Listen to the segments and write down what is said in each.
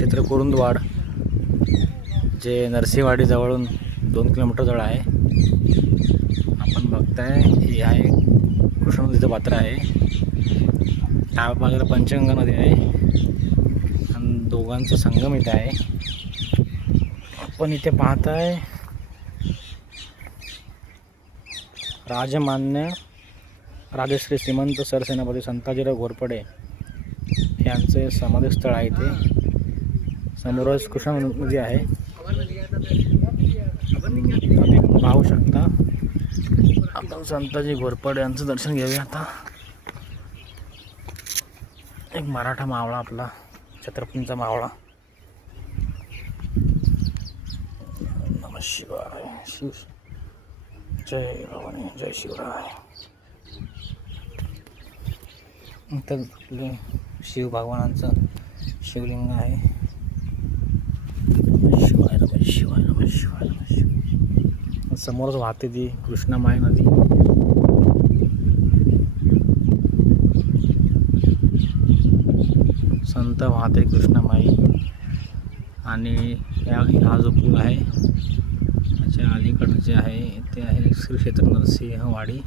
क्षेत्र कुरुंदवाड, जे नरसिंहवाडी जवळून 2 किलोमीटर जवळ आहे. आपण बघताय हे आहे कृष्णा नदीचं पात्र आहे. त्या बाजूला पंचगंगा नदी आहे आणि दोघांचा संगम इथे आहे. आपण इथे पाहताय राजमान्य राजश्री श्रीमंत सरसेनापती संताजीराव घोरपडे यांचे समाधीस्थळ आहे. इथे समोरच कृष्णा नदी आहे. नदी पाहू शकता. आपण संताजी घोरपडे यांचं दर्शन घेऊया आता. एक मराठा मावळा, आपला छत्रपतींचा मावळा. नमः शिवाय. जय भवानी, जय शिवराय. इथं आपले शिव भगवानांचं शिवलिंग आहे. नमः शिवाय, नमः शिवाय, नमः शिवाय, नमः शिवाय. समोरच वाहते ती कृष्णामाई नदी. संत वाहते कृष्णामाई. आणि हा जो पूल आहे त्याच्या अलीकडे जे आहे ते आहे श्री क्षेत्र नरसिंहवाडी.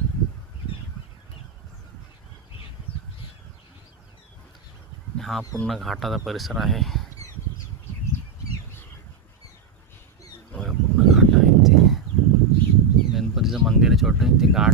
हा पूर्ण घाटाचा परिसर आहे. पूर्ण घाट आहे. ते गणपतीचं मंदिर आहे छोटं, ते घाट.